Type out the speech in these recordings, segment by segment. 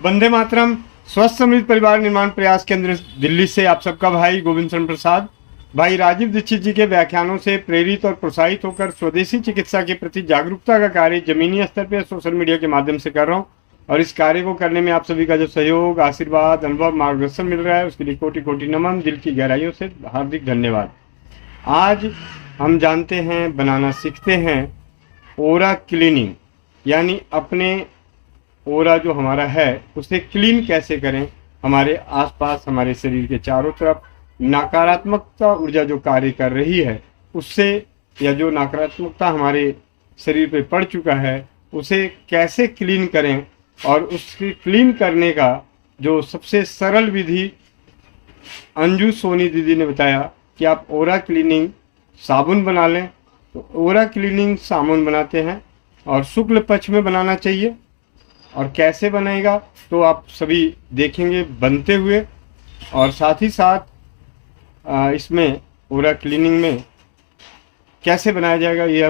वंदे मातरम। स्वस्थ समृद्ध परिवार निर्माण प्रयास केंद्र दिल्ली से आप सबका भाई गोविंद शरण प्रसाद। भाई राजीव दीक्षित जी के व्याख्यानों से प्रेरित और प्रोत्साहित होकर स्वदेशी चिकित्सा के प्रति जागरूकता का कार्य जमीनी स्तर पर सोशल मीडिया के माध्यम से कर रहा हूँ। और इस कार्य को करने में आप सभी का जो सहयोग, आशीर्वाद, अनुभव, मार्गदर्शन मिल रहा है, उसके लिए कोटि कोटि नमन, दिल की गहराइयों से हार्दिक धन्यवाद। आज हम जानते हैं, बनाना सीखते हैं ओरा क्लीनिंग, यानी अपने ओरा जो हमारा है उसे क्लीन कैसे करें। हमारे आसपास, हमारे शरीर के चारों तरफ नकारात्मकता ऊर्जा जो कार्य कर रही है उससे, या जो नकारात्मकता हमारे शरीर पे पड़ चुका है उसे कैसे क्लीन करें। और उसकी क्लीन करने का जो सबसे सरल विधि अंजू सोनी दीदी ने बताया कि आप ओरा क्लीनिंग साबुन बना लें। तो ओरा क्लीनिंग साबुन बनाते हैं और शुक्ल पक्ष में बनाना चाहिए। और कैसे बनेगा तो आप सभी देखेंगे बनते हुए। और साथ ही साथ इसमें ओरा क्लीनिंग में कैसे बनाया जाएगा ये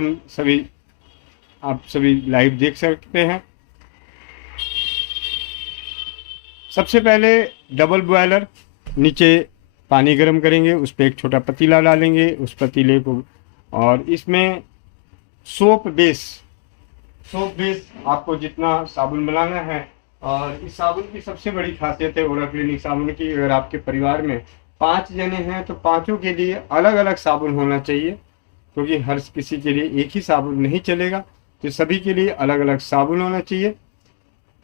आप सभी लाइव देख सकते हैं। सबसे पहले डबल बॉयलर, नीचे पानी गर्म करेंगे, उस पर एक छोटा पतीला डालेंगे, उस पतीले को, और इसमें सोप बेस आपको जितना साबुन बनाना है। और इस साबुन की सबसे बड़ी खासियत है ओरा क्लीनिक साबुन की, अगर आपके परिवार में 5 जने हैं तो पांचों के लिए अलग अलग साबुन होना चाहिए, क्योंकि हर किसी के लिए एक ही साबुन नहीं चलेगा, तो सभी के लिए अलग अलग साबुन होना चाहिए।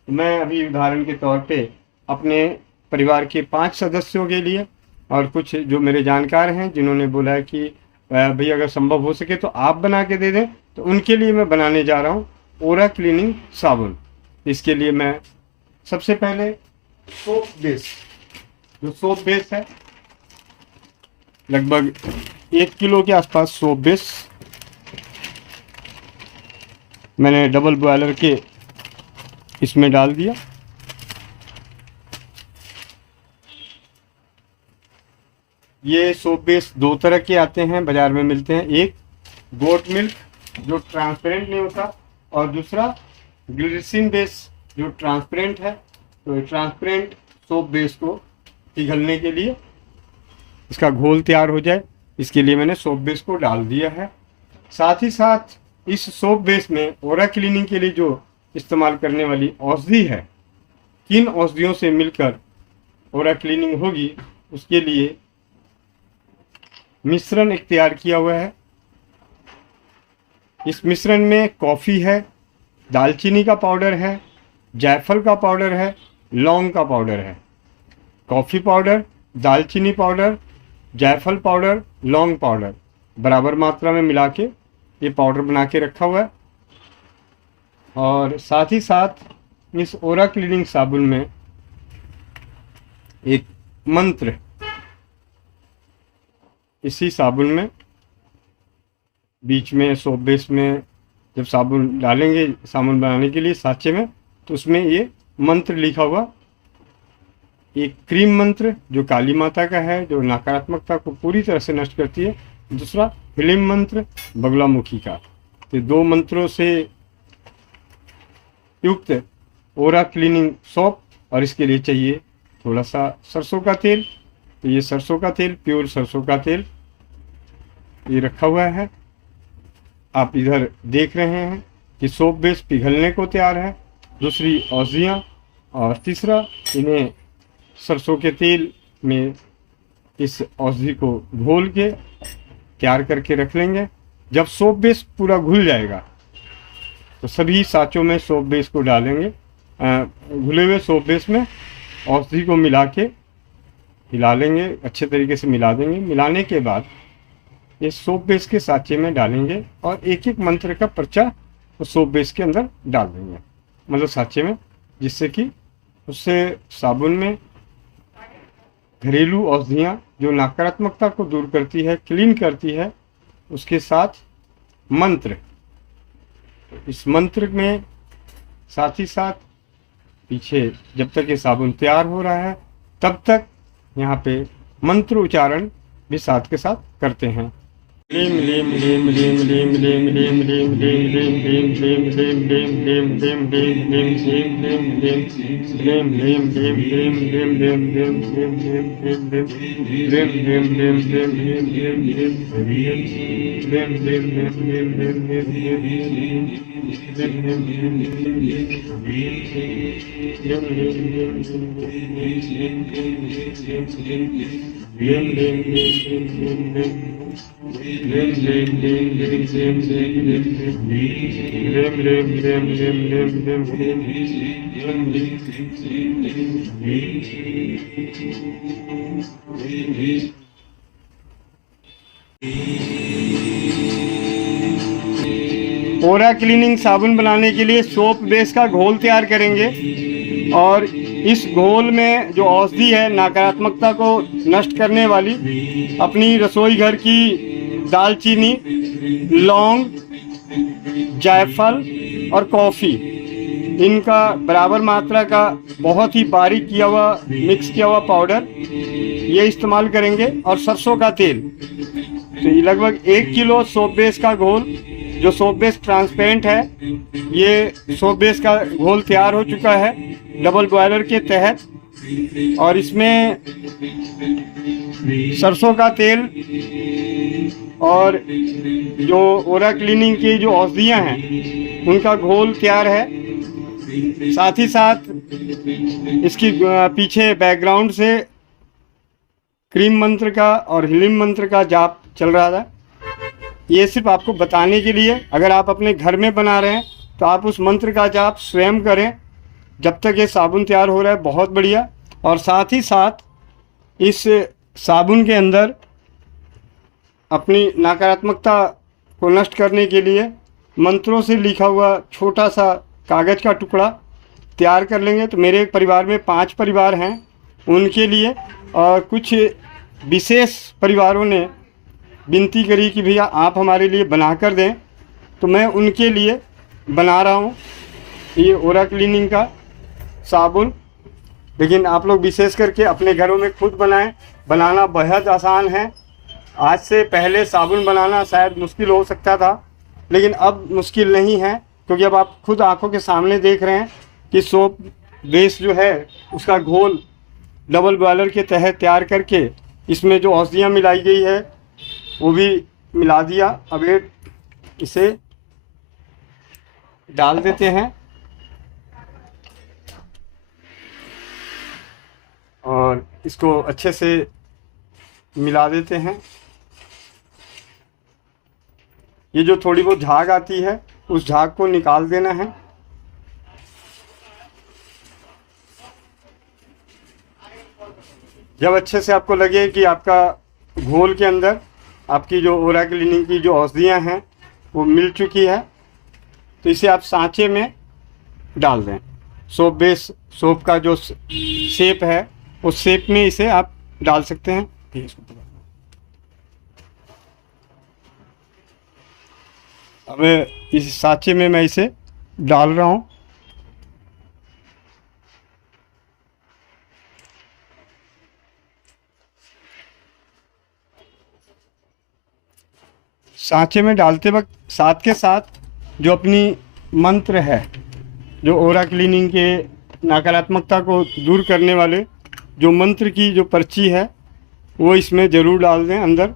मैं अभी उदाहरण के तौर पे अपने परिवार के 5 सदस्यों के लिए, और कुछ जो मेरे जानकार हैं जिन्होंने बोला है कि भाई अगर संभव हो सके तो आप बना के दे दें, तो उनके लिए मैं बनाने जा रहा हूँ ओरा क्लीनिंग साबुन। इसके लिए मैं सबसे पहले सोप बेस है, लगभग 1 किलो के आसपास सोप बेस मैंने डबल बॉयलर के इसमें डाल दिया। ये सोप बेस 2 तरह के आते हैं, बाजार में मिलते हैं। एक गोट मिल्क जो ट्रांसपेरेंट नहीं होता, और दूसरा ग्लिसरीन बेस जो ट्रांसपेरेंट है। तो ट्रांसपेरेंट सोप बेस को पिघलने के लिए, इसका घोल तैयार हो जाए, इसके लिए मैंने सोप बेस को डाल दिया है। साथ ही साथ इस सोप बेस में ओरा क्लीनिंग के लिए जो इस्तेमाल करने वाली औषधि है, किन औषधियों से मिलकर ओरा क्लीनिंग होगी उसके लिए मिश्रण एक तैयार किया हुआ है। इस मिश्रण में कॉफ़ी है, दालचीनी का पाउडर है, जायफल का पाउडर है, लौंग का पाउडर है। कॉफ़ी पाउडर, दालचीनी पाउडर, जायफल पाउडर, लौंग पाउडर बराबर मात्रा में मिला के ये पाउडर बना के रखा हुआ है। और साथ ही साथ इस ओरा क्लीनिंग साबुन में एक मंत्र, इसी साबुन में बीच में सोप बेस में जब साबुन डालेंगे साबुन बनाने के लिए साँचे में, तो उसमें ये मंत्र लिखा हुआ, एक क्रीम मंत्र जो काली माता का है, जो नकारात्मकता को पूरी तरह से नष्ट करती है। दूसरा हिलिम मंत्र बगलामुखी का। तो 2 मंत्रों से युक्त ओरा क्लीनिंग सोप। और इसके लिए चाहिए थोड़ा सा सरसों का तेल। तो ये सरसों का तेल, प्योर सरसों का तेल ये रखा हुआ है। आप इधर देख रहे हैं कि सोप बेस पिघलने को तैयार है, दूसरी औषधियाँ, और तीसरा इन्हें सरसों के तेल में इस औषधि को घोल के तैयार करके रख लेंगे। जब सोप बेस पूरा घुल जाएगा तो सभी साँचों में सोप बेस को डालेंगे। घुले हुए सोप बेस में औषधि को मिला के हिला लेंगे, अच्छे तरीके से मिला देंगे। मिलाने के बाद ये सोप बेस के साँचे में डालेंगे और एक एक मंत्र का पर्चा उस सोप बेस के अंदर डाल देंगे, मतलब साँचे में, जिससे कि उससे साबुन में घरेलू औषधियाँ जो नकारात्मकता को दूर करती है, क्लीन करती है, उसके साथ मंत्र, इस मंत्र में साथ ही साथ पीछे जब तक ये साबुन तैयार हो रहा है तब तक यहाँ पे मंत्र उच्चारण भी साथ के साथ करते हैं। ओरा क्लीनिंग साबुन बनाने के लिए सोप बेस का घोल तैयार करेंगे और इस घोल में जो औषधि है नकारात्मकता को नष्ट करने वाली अपनी रसोई घर की दालचीनी, लौंग, जायफल और कॉफ़ी, इनका बराबर मात्रा का बहुत ही बारीक किया हुआ मिक्स किया हुआ पाउडर ये इस्तेमाल करेंगे और सरसों का तेल। तो ये लगभग 1 किलो सोप बेस का घोल, जो सोप बेस ट्रांसपेरेंट है, ये सोप बेस का घोल तैयार हो चुका है डबल बॉयलर के तहत। और इसमें सरसों का तेल और जो ओरा क्लीनिंग की जो औषधियाँ हैं उनका घोल तैयार है। साथ ही साथ इसकी पीछे बैकग्राउंड से क्रीम मंत्र का और हीलिंग मंत्र का जाप चल रहा था। ये सिर्फ आपको बताने के लिए, अगर आप अपने घर में बना रहे हैं तो आप उस मंत्र का जाप स्वयं करें जब तक ये साबुन तैयार हो रहा है। बहुत बढ़िया। और साथ ही साथ इस साबुन के अंदर अपनी नकारात्मकता को नष्ट करने के लिए मंत्रों से लिखा हुआ छोटा सा कागज़ का टुकड़ा तैयार कर लेंगे। तो मेरे परिवार में 5 परिवार हैं, उनके लिए और कुछ विशेष परिवारों ने विनती करी कि भैया आप हमारे लिए बना कर दें, तो मैं उनके लिए बना रहा हूँ ये ओरा क्लीनिंग का साबुन। लेकिन आप लोग विशेष करके अपने घरों में खुद बनाएं, बनाना बेहद आसान है। आज से पहले साबुन बनाना शायद मुश्किल हो सकता था, लेकिन अब मुश्किल नहीं है, क्योंकि अब आप खुद आंखों के सामने देख रहे हैं कि सोप बेस जो है उसका घोल डबल बॉयलर के तहत तैयार करके इसमें जो औषधियाँ मिलाई गई है वो भी मिला दिया। अब ये इसे डाल देते हैं और इसको अच्छे से मिला देते हैं। ये जो थोड़ी बहुत झाग आती है उस झाग को निकाल देना है। जब अच्छे से आपको लगे कि आपका घोल के अंदर आपकी जो ओरा क्लीनिंग की जो औषधियाँ हैं वो मिल चुकी है, तो इसे आप सांचे में डाल दें। सोप बेस सोप का जो शेप है उस शेप में इसे आप डाल सकते हैं। अब इस सांचे में मैं इसे डाल रहा हूँ। सांचे में डालते वक्त साथ के साथ जो अपनी मंत्र है, जो ओरा क्लीनिंग के नकारात्मकता को दूर करने वाले जो मंत्र की जो पर्ची है वो इसमें ज़रूर डाल दें अंदर।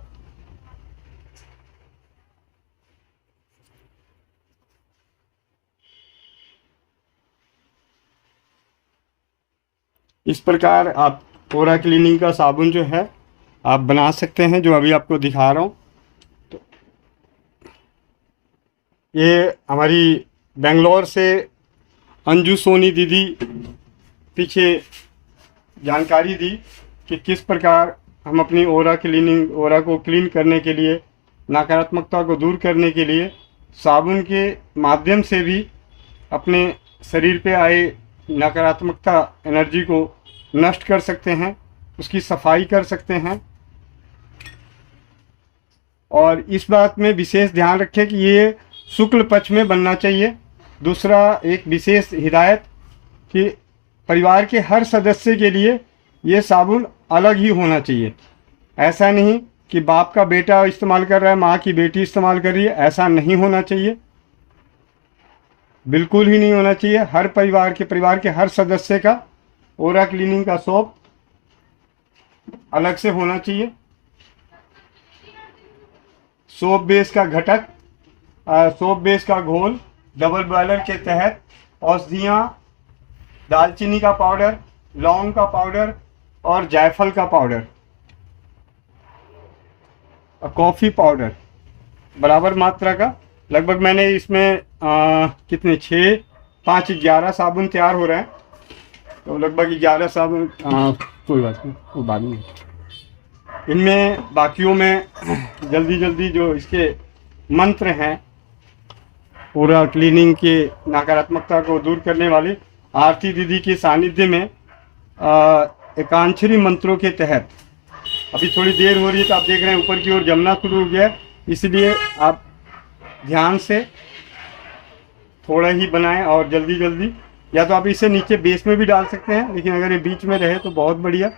इस प्रकार आप ओरा क्लीनिंग का साबुन जो है आप बना सकते हैं, जो अभी आपको दिखा रहा हूँ। तो ये हमारी बेंगलोर से अंजू सोनी दीदी पीछे जानकारी दी कि किस प्रकार हम अपनी ओरा को क्लीन करने के लिए, नकारात्मकता को दूर करने के लिए साबुन के माध्यम से भी अपने शरीर पे आए नकारात्मकता एनर्जी को नष्ट कर सकते हैं, उसकी सफाई कर सकते हैं। और इस बात में विशेष ध्यान रखें कि ये शुक्ल पक्ष में बनना चाहिए। दूसरा एक विशेष हिदायत कि परिवार के हर सदस्य के लिए ये साबुन अलग ही होना चाहिए। ऐसा नहीं कि बाप का बेटा इस्तेमाल कर रहा है, माँ की बेटी इस्तेमाल कर रही है, ऐसा नहीं होना चाहिए, बिल्कुल ही नहीं होना चाहिए। हर परिवार के हर सदस्य का ओरा क्लीनिंग का सोप अलग से होना चाहिए। सोप बेस का घटक, सोप बेस का घोल, डबल बॉयलर के तहत औषधियाँ, दालचीनी का पाउडर, लौंग का पाउडर और जायफल का पाउडर, कॉफ़ी पाउडर बराबर मात्रा का। लगभग मैंने इसमें कितने 6 5 11 साबुन तैयार हो रहे हैं, तो लगभग 11 साबुन, कोई बात नहीं, वो बाद में। इनमें बाकियों में जल्दी जल्दी जो इसके मंत्र हैं पूरा क्लीनिंग के नकारात्मकता को दूर करने वाले आरती दीदी के सानिध्य में एकांक्षरी मंत्रों के तहत अभी थोड़ी देर हो रही है, तो आप देख रहे हैं ऊपर की ओर जमना शुरू हो गया है, इसलिए आप ध्यान से थोड़ा ही बनाएं और जल्दी जल्दी, या तो आप इसे नीचे बेस में भी डाल सकते हैं, लेकिन अगर ये बीच में रहे तो बहुत बढ़िया।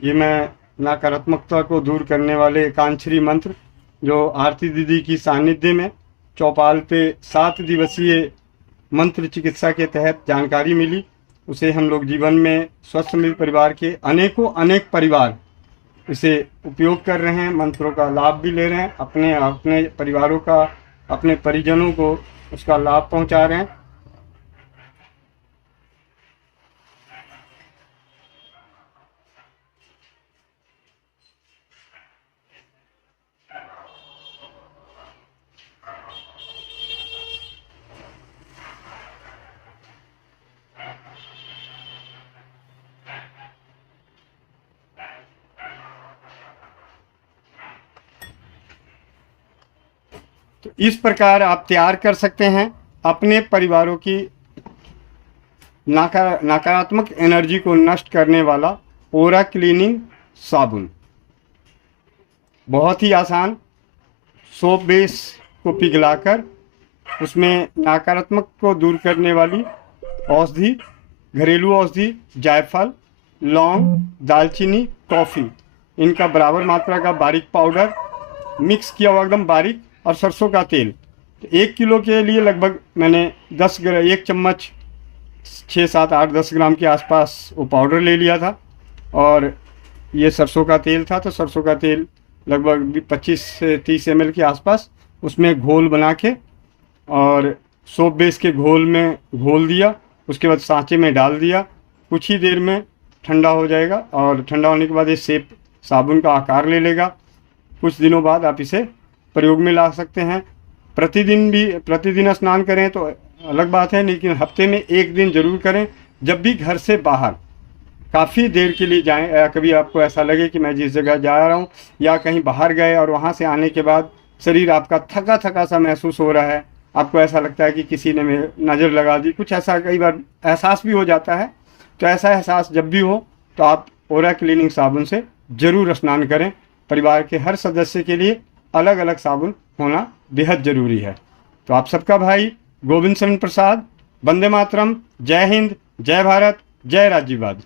ये मैं नकारात्मकता को दूर करने वाले एकांक्षरी मंत्र जो आरती दीदी की सानिध्य में चौपाल पे 7 दिवसीय मंत्र चिकित्सा के तहत जानकारी मिली, उसे हम लोग जीवन में स्वस्थ समृद्ध परिवार के अनेक परिवार इसे उपयोग कर रहे हैं, मंत्रों का लाभ भी ले रहे हैं, अपने अपने परिवारों का, अपने परिजनों को उसका लाभ पहुंचा रहे हैं। तो इस प्रकार आप तैयार कर सकते हैं अपने परिवारों की नकारात्मक एनर्जी को नष्ट करने वाला ओरा क्लीनिंग साबुन। बहुत ही आसान, सोप बेस को पिघलाकर उसमें नकारात्मक को दूर करने वाली औषधि, घरेलू औषधि, जायफल, लौंग, दालचीनी, कॉफ़ी, इनका बराबर मात्रा का बारीक पाउडर मिक्स किया हुआ एकदम बारीक, और सरसों का तेल। तो 1 किलो के लिए लगभग मैंने 1 चम्मच 6 7 8 10 ग्राम के आसपास वो पाउडर ले लिया था, और ये सरसों का तेल था, तो सरसों का तेल लगभग 25 से 30 ml के आसपास उसमें घोल बना के और सोप बेस के घोल में घोल दिया, उसके बाद सांचे में डाल दिया, कुछ ही देर में ठंडा हो जाएगा, और ठंडा होने के बाद ये सेप साबुन का आकार ले लेगा। कुछ दिनों बाद आप इसे प्रयोग में ला सकते हैं। प्रतिदिन स्नान करें तो अलग बात है, लेकिन हफ्ते में 1 दिन जरूर करें। जब भी घर से बाहर काफ़ी देर के लिए जाएं, या कभी आपको ऐसा लगे कि मैं जिस जगह जा रहा हूं या कहीं बाहर गए और वहां से आने के बाद शरीर आपका थका थका सा महसूस हो रहा है, आपको ऐसा लगता है कि किसी ने नज़र लगा दी, कुछ ऐसा कई बार एहसास भी हो जाता है, तो ऐसा एहसास जब भी हो तो आप ओरा क्लीनिंग साबुन से ज़रूर स्नान करें। परिवार के हर सदस्य के लिए अलग अलग साबुन होना बेहद ज़रूरी है। तो आप सबका भाई गोविंद शरण प्रसाद, वंदे मातरम, जय हिंद, जय भारत, जय राज्यवाद।